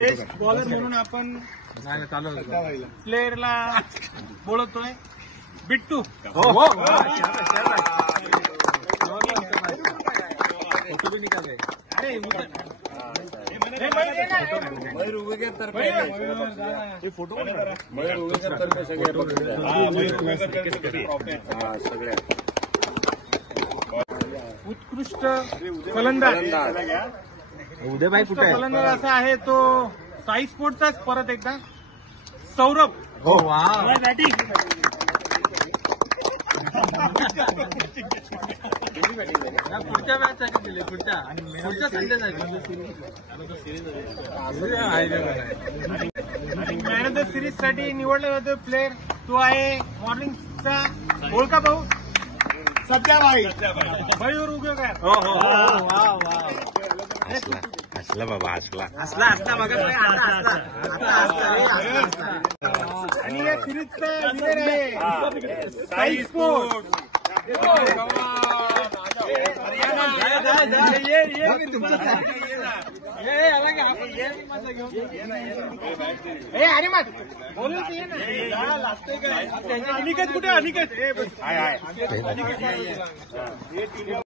Bowler म्हणून आपण प्लेअरला बोलतोय बिट्टू. उत्कृष्ट फलंदाज उदयभाई कुठे फलंदाज असा आहे तो साई स्पोर्टचाच परत एकदा सौरभ. हो वा पुढच्या मॅच साठी दिले पुढच्या संडेसाठी मॅन ऑफ द सिरीज साठी निवडला जातो प्लेअर तो आहे मॉर्निंगचा ओळखा भाऊ सध्याभाई मयूर उगेकर. हो हो वा वा हसला बाबा हसला. असला बघा आणि या सिरीजचा विनर आहे साई स्पोर्ट. अरे मत बोलून ये ना. अनिकेत कुठे अनिकेत